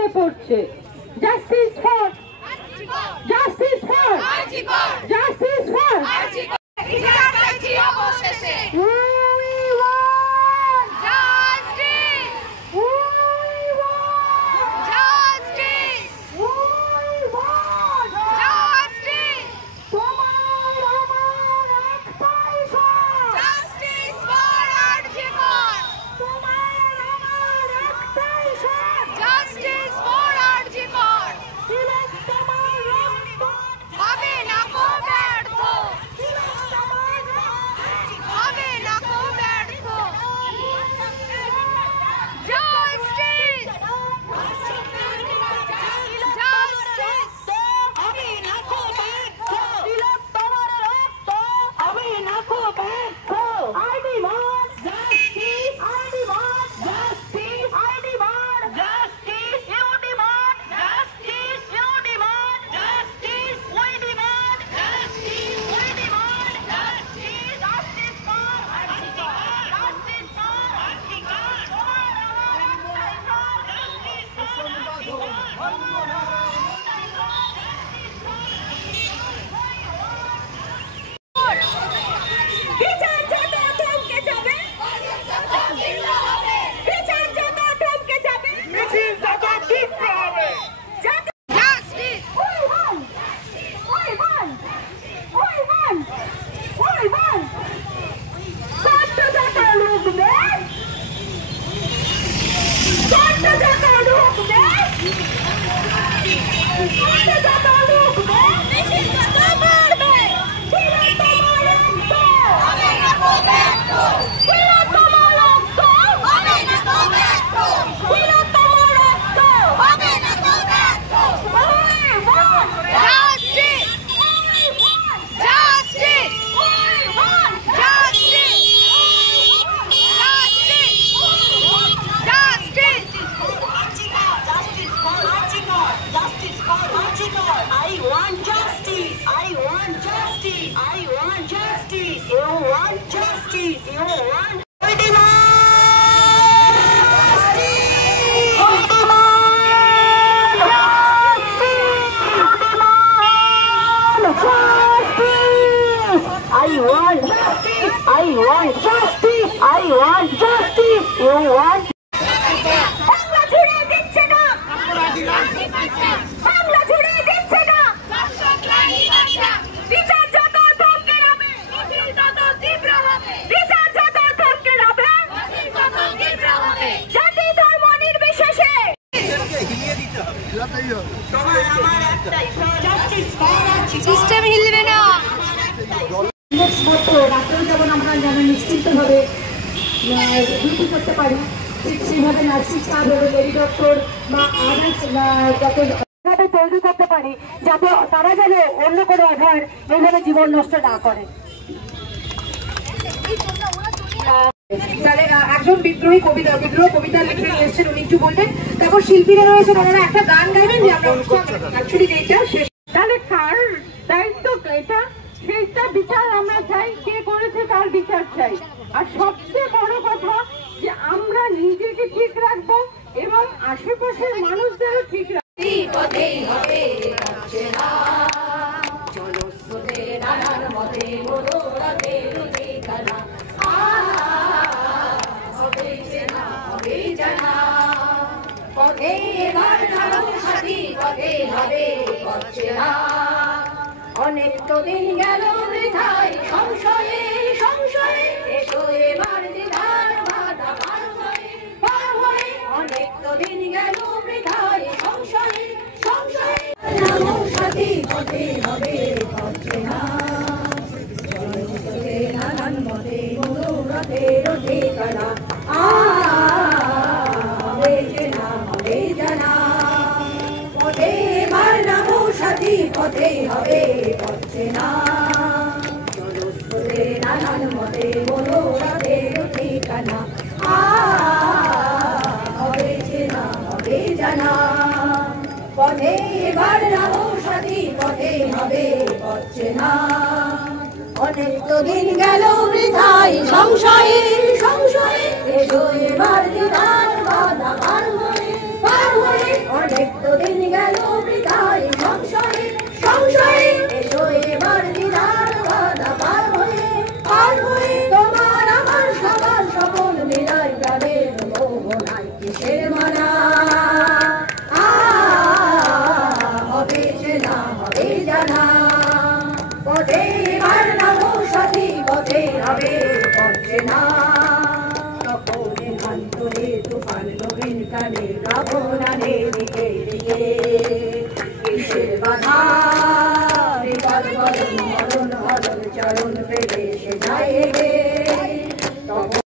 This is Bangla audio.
বিপদে পড়ছে। Justice for justice for justice for system হিলবে না। রাত্রেও যেমন আমরা যেন নিশ্চিতভাবে ডিউটি করতে পারি, ঠিক সেইভাবে নার্সিং স্টাফ এবং লেডি ডক্টর বা আদার্স যাতে তৈরি করতে পারি, যাতে তারা যেন অন্য কোনো অধর এইভাবে জীবন নষ্ট না করে। তাহলে একজন বিদ্রোহ কবিতা লিখে নিয়ে এসছেন, উনি একটু বলবেন। তারপর শিল্পীরা রয়েছেন, ওনারা একটা গান গাইবেন যে আমরা অ্যাকচুয়ালি এইটা শেষ। তাহলে কার দায়িত্ব এটা, সেইটা বিচার আমরা চাই, কে করেছে তার বিচার চাই। আর সবচেয়ে বড় কথা যে আমরা নিজেকে ঠিক রাখবো এবং আশেপাশের মানুষদেরও ঠিক রাখবো। অনেক তো দিন গেল বৃথায় সংশয়ে সংশয়ে, এসো এবার দিদার বাধা পার হয়ে। অনেক তো দিন গেল বৃথায় সংশয়ে সংশয়ে, সাথী পথে হবে হচ্ছে না। নানান মতে মনোরথের ঠিকানা, হবে যে না হবে জানা। পথে এবার নামো সাথী, পথে হবে হচ্ছে না। জলস্রোতে নানান মতে মনোরথের ঠিকানা, হবে যে না হবে জানা। পথে এবার নামো সাথী, পথে হবে হচ্ছে না। অনেক তো দিন গেল বৃথায় সংশয়ে সংশয়ে, এসো এবার দিদার বাধা পার